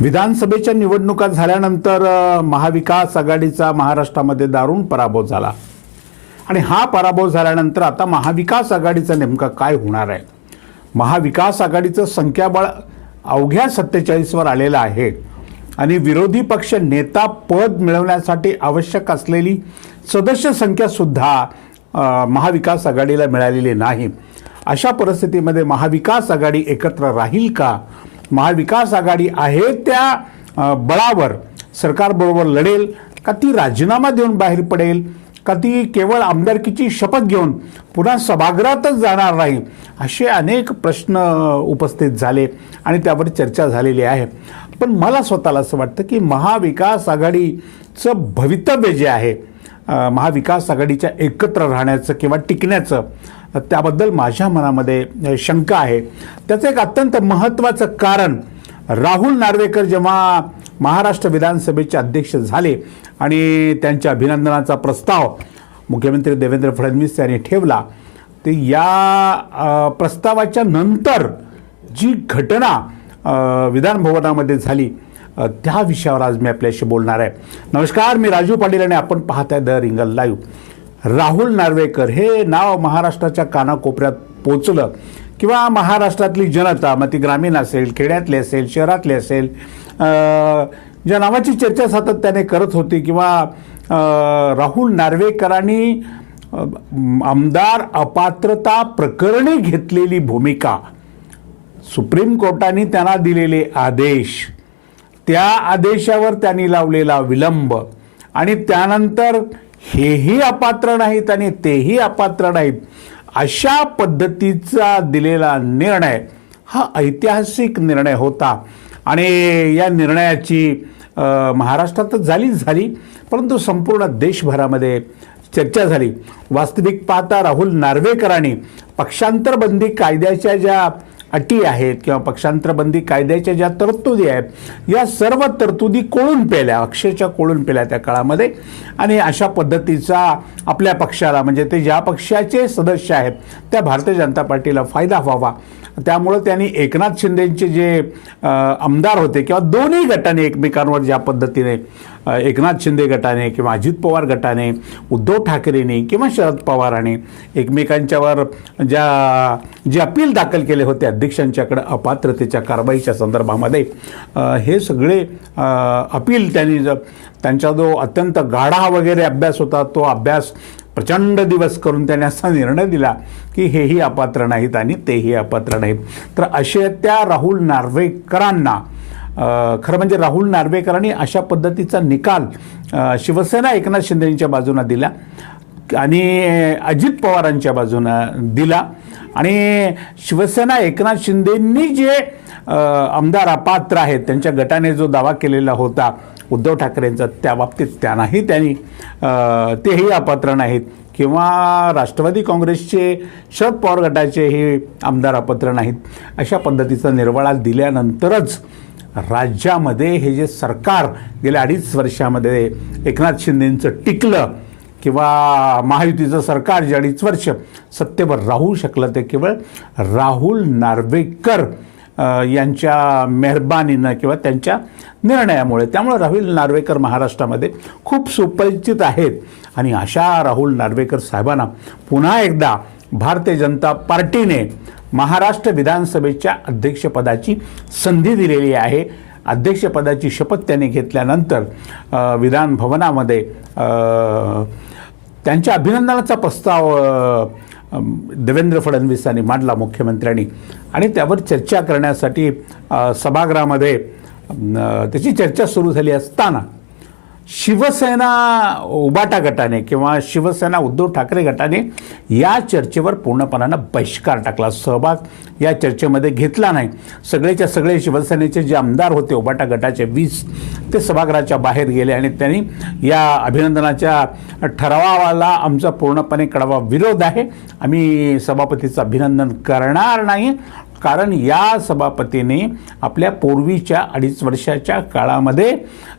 विधानसभेच्या निवडणुका झाल्यानंतर महाविकास आघाडीचा महाराष्ट्रामध्ये दारुण पराभव झाला. आणि हा पराभव झाल्यानंतर आता महाविकास आघाडीचा नेमकं काय होणार आहे? महाविकास आघाडीचं संख्याबळ अवघ्या सत्तेचाळीसवर आलेलं आहे. आणि विरोधी पक्ष नेता पद मिळवण्यासाठी आवश्यक असलेली सदस्य संख्यासुद्धा महाविकास आघाडीला मिळालेली नाही. अशा परिस्थितीमध्ये महाविकास आघाडी एकत्र राहील का? महाविकास आघाडी आहे त्या बळावर सरकारबरोबर लढेल का ती राजीनामा देऊन बाहेर पडेल का ती केवळ आमदारकीची शपथ घेऊन पुन्हा सभागृहातच जाणार नाही असे अनेक प्रश्न उपस्थित झाले आणि त्यावर चर्चा झालेली आहे. पण मला स्वतःला असं वाटतं की महाविकास आघाडीचं भवितव्य जे आहे महाविकास आघाडीच्या एकत्र राहण्याचं किंवा टिकण्याचं त्याबद्दल माझ्या मनामध्ये शंका आहे. त्याचं एक अत्यंत महत्त्वाचं कारण राहुल नार्वेकर जेव्हा महाराष्ट्र विधानसभेचे अध्यक्ष झाले आणि त्यांच्या अभिनंदनाचा प्रस्ताव मुख्यमंत्री देवेंद्र फडणवीस यांनी ठेवला ते या प्रस्तावाच्या नंतर जी घटना विधानभवनामध्ये झाली त्या विषयावर आज मी आपल्याशी बोलणार आहे. नमस्कार मी राजू पाटील आणि आपण पाहत आहे द रिंगल लाईव्ह. राहुल नार्वेकर हे नाव महाराष्ट्राच्या कानाकोपऱ्यात पोचलं. किंवा महाराष्ट्रातली जनता मग ती ग्रामीण असेल खेड्यातली असेल शहरातली असेल ज्या नावाची चर्चा सातत्याने करत होती किंवा राहुल नार्वेकरांनी आमदार अपात्रता प्रकरणी घेतलेली भूमिका. सुप्रीम कोर्टाने त्यांना दिलेले आदेश. त्या आदेशावर त्यांनी लावलेला विलंब. आणि त्यानंतर हेही अपात्र नाहीत आणि तेही अपात्र नाहीत. अशा पद्धतीचा दिलेला निर्णय हा ऐतिहासिक निर्णय होता. आणि या निर्णयाची महाराष्ट्रातच झालीच झाली परंतु संपूर्ण देशभरामध्ये चर्चा झाली. वास्तविक पाहता राहुल नार्वेकरांनी पक्षांतरबंदी कायद्याच्या ज्या अटी आहेत किंवा पक्षांतरबंदी कायद्याच्या ज्या तरतुदी आहेत या सर्व तरतुदी कोळून पेल्या अक्षरशः कोळून पेल्या त्या काळामध्ये. आणि अशा पद्धतीचा आपल्या पक्षाला म्हणजे ते ज्या पक्षाचे सदस्य आहेत त्या भारतीय जनता पार्टीला फायदा व्हावा. त्यामुळं त्यांनी एकनाथ शिंदेंचे जे आमदार होते किंवा दोन्ही गटाने एकमेकांवर ज्या पद्धतीने एकनाथ शिंदे गटाने किंवा अजित पवार गटाने उद्धव ठाकरेने किंवा शरद पवाराने एकमेकांच्यावर ज्या जे अपील दाखल केले होते अध्यक्षांच्याकडे अपात्रतेच्या कारवाईच्या संदर्भामध्ये हे सगळे अपील त्यांनी त्यांचा जो अत्यंत गाढा वगैरे अभ्यास होता. तो अभ्यास प्रचंड दिवस करून त्याने असा निर्णय दिला की हेही अपात्र नाहीत आणि तेही अपात्र नाहीत. तर असे त्या राहुल नार्वेकरांना खरं म्हणजे राहुल नार्वेकरांनी अशा पद्धतीचा निकाल शिवसेना एकनाथ शिंदेंच्या बाजूनं दिला आणि अजित पवारांच्या बाजूनं दिला. आणि शिवसेना एकनाथ शिंदेंनी जे आमदार अपात्र आहेत त्यांच्या गटाने जो दावा केलेला होता उद्धव ठाकरेंचा त्या बाबतीत त्यांनाही त्यांनी तेही अपात्र नाहीत. किंवा राष्ट्रवादी काँग्रेसचे शरद पवार गटाचेही आमदार अपात्र नाहीत. अशा पद्धतीचा निर्वाळा दिल्यानंतरच राज्यामध्ये हे जे सरकार गेल्या अडीच वर्षामध्ये एकनाथ शिंदेंचं टिकलं किंवा महायुतीचं सरकार जे अडीच वर्ष सत्तेवर राहू शकलं ते केवळ राहुल नार्वेकर यांच्या मेहरबानीनं किंवा त्यांच्या निर्णयामुळे. त्यामुळे राहुल नार्वेकर महाराष्ट्रामध्ये खूप सुपरिचित आहेत. आणि अशा राहुल नार्वेकर साहेबांना पुन्हा एकदा भारतीय जनता पार्टीने महाराष्ट्र विधानसभेच्या अध्यक्षपदाची संधी दिलेली आहे. अध्यक्षपदाची शपथ त्यांनी घेतल्यानंतर विधानभवनामध्ये विधान भवनामध्ये त्यांच्या अभिनंदनाचा प्रस्ताव देवेंद्र फडणवीसांनी मांडला मुख्यमंत्र्यांनी. आणि त्यावर चर्चा करण्यासाठी सभागृहामध्ये त्याची चर्चा सुरू झाली असताना शिवसेना उबाटा गटाने किंवा शिवसेना उद्धव ठाकरे गटाने या चर्चेवर पूर्णपणानं बहिष्कार टाकला. सहभाग या चर्चेमध्ये घेतला नाही. सगळेच्या सगळे शिवसेनेचे जे आमदार होते उबाटा गटाचे वीस ते सभागृहाच्या बाहेर गेले आणि त्यांनी या अभिनंदनाच्या ठरावाला आमचा पूर्णपणे कडवा विरोध आहे. आम्ही सभापतीचं अभिनंदन करणार नाही. कारण या सभापतीने आपल्या पूर्वीच्या अडीच वर्षाच्या काळामध्ये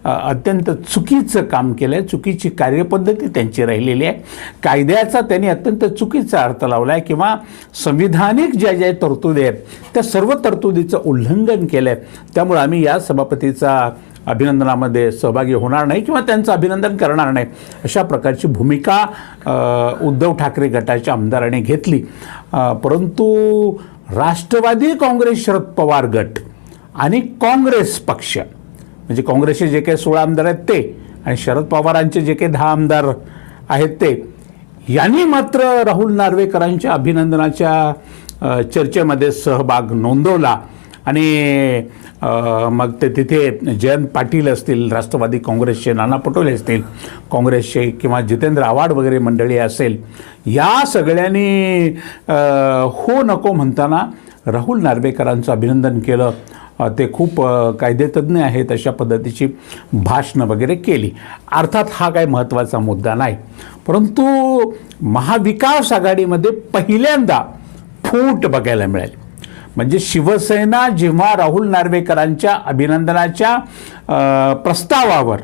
अत्यंत चुकीचं काम केलं आहे चुकीची कार्यपद्धती त्यांची राहिलेली आहे. कायद्याचा त्यांनी अत्यंत चुकीचा अर्थ लावला आहे किंवा संविधानिक ज्या ज्या तरतुदी आहेत त्या सर्व तरतुदीचं उल्लंघन केलं आहे त्यामुळे आम्ही या सभापतीचा अभिनंदनामध्ये सहभागी होणार नाही किंवा त्यांचं अभिनंदन करणार नाही. अशा प्रकारची भूमिका उद्धव ठाकरे गटाच्या आमदाराने घेतली. परंतु राष्ट्रवादी काँग्रेस शरद पवार गट आणि काँग्रेस पक्ष. म्हणजे काँग्रेसचे जे काही सोळा आमदार आहेत ते आणि शरद पवारांचे जे काही दहा आमदार आहेत ते. यांनी मात्र राहुल नार्वेकरांच्या अभिनंदनाच्या चर्चेमध्ये सहभाग नोंदवला. आणि मग ते तिथे जयंत पाटील असतील राष्ट्रवादी काँग्रेसचे नाना पटोले असतील काँग्रेसचे किंवा जितेंद्र आव्हाड वगैरे मंडळी असेल या सगळ्यांनी हो नको म्हणताना राहुल नार्वेकरांचं अभिनंदन केलं. ते खूप कायदेतज्ञ आहेत अशा पद्धतीची भाषणं वगैरे केली. अर्थात हा काही महत्त्वाचा मुद्दा नाही. परंतु महाविकास आघाडीमध्ये पहिल्यांदा फूट बघायला मिळेल. म्हणजे शिवसेना जेव्हा राहुल नार्वेकरांच्या अभिनंदनाच्या प्रस्तावावर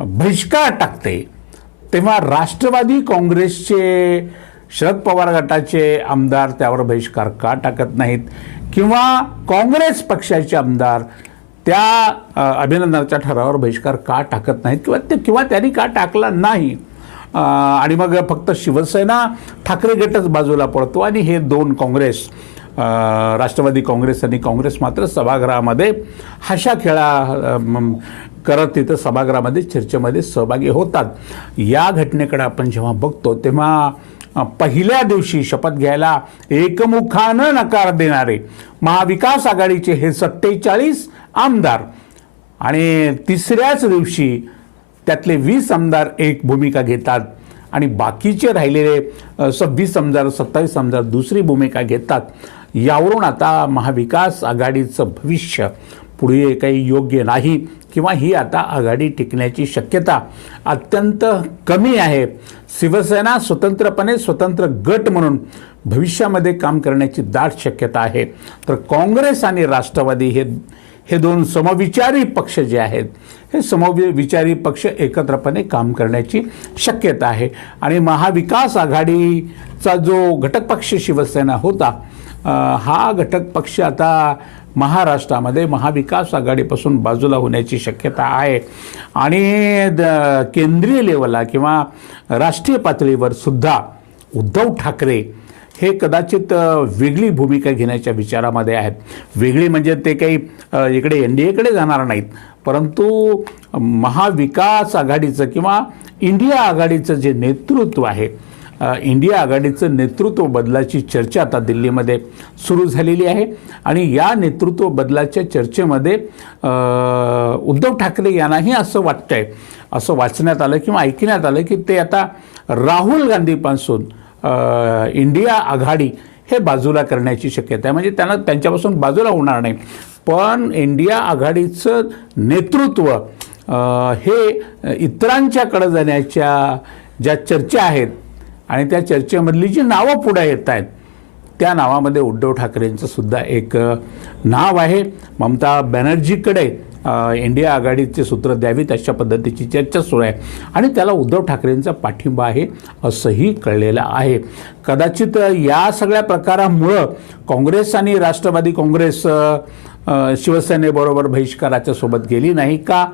बहिष्कार टाकते तेव्हा राष्ट्रवादी काँग्रेसचे शरद पवार गटाचे आमदार त्यावर बहिष्कार का टाकत नाहीत? किंवा काँग्रेस पक्षाचे आमदार त्या अभिनंदनाच्या ठरावावर बहिष्कार का टाकत नाहीत? किंवा ते किंवा त्यांनी का टाकला नाही? आणि मग फक्त शिवसेना ठाकरे गटच बाजूला पडतो आणि हे दोन काँग्रेस राष्ट्रवादी काँग्रेस आणि काँग्रेस मात्र सभागृहामध्ये हशा खेळा करत तिथं सभागृहामध्ये चर्चेमध्ये सहभागी होतात. या घटनेकडे आपण जेव्हा बघतो तेव्हा पहिल्या दिवशी शपथ घ्यायला एकमुखानं नकार देणारे महाविकास आघाडीचे हे सत्तेचाळीस आमदार आणि तिसऱ्याच दिवशी त्यातले वीस आमदार एक भूमिका घेतात आणि बाकीचे राहिलेले सव्वीस आमदार सत्तावीस आमदार दुसरी भूमिका घेतात. यावरून आता महाविकास आघाडीचं भविष्य पुढे काही योग्य नाही किंवा ही आता आघाडी टिकण्याची शक्यता अत्यंत कमी आहे. शिवसेना स्वतंत्रपणे स्वतंत्र गट म्हणून भविष्यामध्ये काम करण्याची दाट शक्यता आहे. तर काँग्रेस आणि राष्ट्रवादी हे हे दोन समविचारी पक्ष जे आहेत हे समविचारी पक्ष एकत्रपणे काम करण्याची शक्यता आहे. आणि महाविकास आघाडीचा जो घटक पक्ष शिवसेना होता हा घटक पक्ष आता महाराष्ट्रामध्ये महाविकास आघाडीपासून बाजूला होण्याची शक्यता आहे. आणि द- केंद्रीय लेवलला किंवा राष्ट्रीय पातळीवर सुद्धा उद्धव ठाकरे हे कदाचित वेगळी भूमिका घेण्याच्या विचारामध्ये आहेत. वेगळी म्हणजे ते काही इकडे एन डी एकडे जाणार नाहीत. परंतु महाविकास आघाडीचं किंवा इंडिया आघाडीचं जे नेतृत्व आहे इंडिया आघाडीचं नेतृत्व बदलाची चर्चा आता दिल्लीमध्ये सुरू झालेली आहे. आणि या नेतृत्व बदलाच्या चर्चेमध्ये उद्धव ठाकरे यांनाही असं वाटतंय असं वाचण्यात आलं किंवा ऐकण्यात आलं की ते आता राहुल गांधीपासून इंडिया आघाडी हे बाजूला करण्याची शक्यता आहे. म्हणजे त्यांना त्यांच्यापासून बाजूला होणार नाही. पण इंडिया आघाडीचं नेतृत्व हे इतरांच्याकडे जाण्याच्या ज्या चर्चा आहेत आणि त्या चर्चेमधली जी नावं पुढे येत आहेत त्या नावामध्ये उद्धव ठाकरेंचं सुद्धा एक नाव आहे. ममता बॅनर्जीकडे इंडिया आघाडीचे सूत्र द्यावीत अशा पद्धतीची चर्चा सुरू आहे. आणि त्याला उद्धव ठाकरेंचा पाठिंबा आहे असंही कळलेलं आहे. कदाचित या सगळ्या प्रकारामुळं काँग्रेस आणि राष्ट्रवादी काँग्रेस शिवसेनेबरोबर बहिष्काराच्या सोबत गेली नाही का?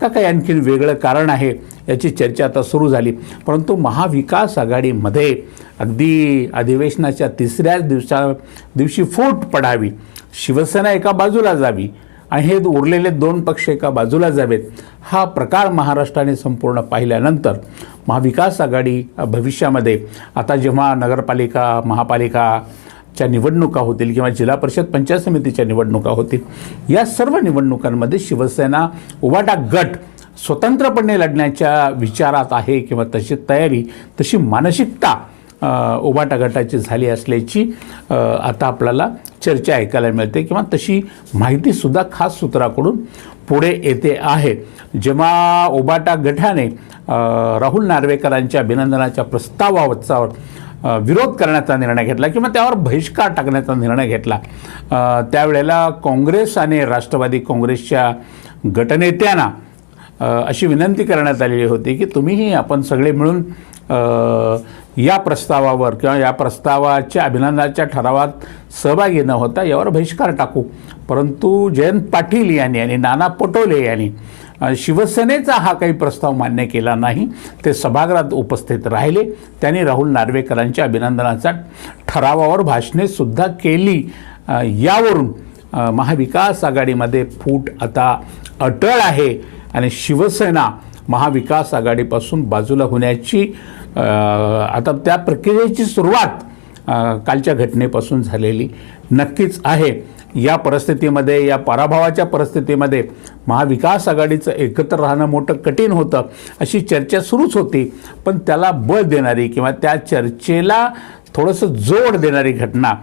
का काही आणखीन वेगळं कारण आहे याची चर्चा आता सुरू झाली. परंतु महाविकास आघाडीमध्ये अगदी अधिवेशनाच्या तिसऱ्याच दिवसा दिवशी फूट पडावी. शिवसेना एका बाजूला जावी आणि हे उरलेले दोन पक्ष एका बाजूला जावेत. हा प्रकार महाराष्ट्राने संपूर्ण पाहिल्यानंतर महाविकास आघाडी भविष्यामध्ये आता जेव्हा नगरपालिका महापालिका च्या निवडणुका होतील किंवा जिल्हा परिषद पंचायत समितीच्या निवडणुका होतील या सर्व निवडणुकांमध्ये शिवसेना उवाटा गट स्वतंत्रपणे लढण्याच्या विचारात आहे किंवा तशी तयारी तशी मानसिकता उभाटा उबाटा गटाची झाली असल्याची आता आपल्याला चर्चा ऐकायला मिळते किंवा तशी माहितीसुद्धा खास सूत्राकडून पुढे येते आहे. जेव्हा उबाटा गटाने राहुल नार्वेकरांच्या अभिनंदनाच्या प्रस्तावावरचा विरोध करण्याचा निर्णय घेतला किंवा त्यावर बहिष्कार टाकण्याचा निर्णय घेतला. त्यावेळेला काँग्रेस आणि राष्ट्रवादी काँग्रेसच्या गटनेत्यांना अशी विनंती करण्यात आलेली होती की तुम्हीही आपण सगळे मिळून या प्रस्तावावर किंवा या प्रस्तावाच्या अभिनंदनाच्या ठरावात सहभागी न होता यावर बहिष्कार टाकू. परंतु जयंत पाटील यांनी आणि नाना पटोले यांनी शिवसेनेचा हा काही प्रस्ताव मान्य केला नाही. ते सभागृहात उपस्थित राहिले. त्यांनी राहुल नार्वेकरांच्या अभिनंदनाचा ठरावावर भाषणेसुद्धा केली. यावरून महाविकास आघाडीमध्ये फूट आता अटळ आहे आणि शिवसेना महाविकास आघाडीपासून बाजूला होण्याची आता त्या प्रक्रियेची सुरुवात कालच्या घटनेपासून झालेली नक्कीच आहे. या परिस्थितीमध्ये या पराभवाच्या परिस्थितीमध्ये महाविकास आघाडीचं एकत्र राहणं मोठं कठीण होतं अशी चर्चा सुरूच होती. पण त्याला बळ देणारी किंवा त्या चर्चेला थोडंसं जोड देणारी घटना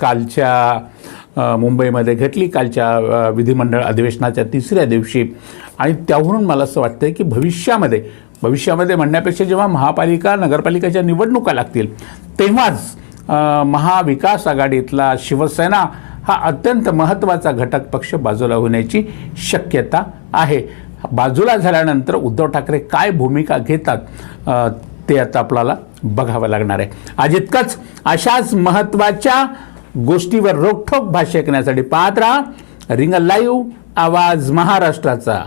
कालच्या मुंबईमध्ये घडली कालच्या विधिमंडळ अधिवेशनाच्या तिसऱ्या दिवशी. आणि त्यावरून मला असं वाटतं की भविष्यामध्ये भविष्यामध्ये म्हणण्यापेक्षा जेव्हा महापालिका नगरपालिकेच्या निवडणुका लागतील तेव्हाच महाविकास आघाडीतला शिवसेना हा अत्यंत महत्त्वाचा घटक पक्ष बाजूला होण्याची शक्यता आहे. बाजूला झाल्यानंतर उद्धव ठाकरे काय भूमिका घेतात ते आता आपल्याला बघावं लागणार आहे. आज इतकंच. अशाच महत्त्वाच्या गोष्टीवर रोखोक भाष्य करण्यासाठी पाहत राहा. रिंग लाईव्ह आवाज महाराष्ट्राचा.